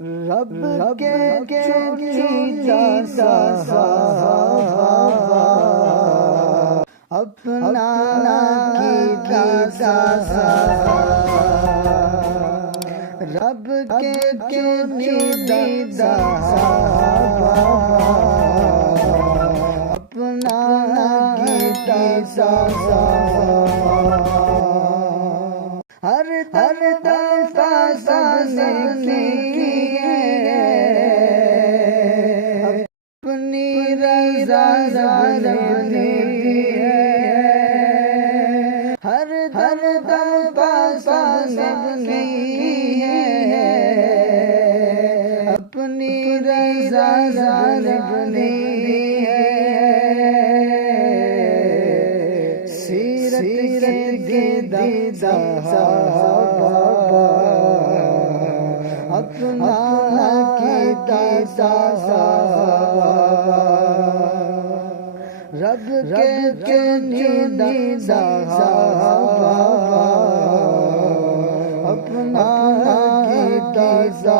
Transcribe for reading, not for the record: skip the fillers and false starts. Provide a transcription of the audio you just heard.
رب کے چنیدہ صحابہ اپنا کیتا رب کے چنیدہ صحابہ اپنا کیتا ہر دفعہ سب نے اپنی رضا نے ہر دفعہ سب نے اپنی رضا نے سیرت کے صحابہ اپنا کیتا رب کے چنیدہ صحابہ اپنا کیتا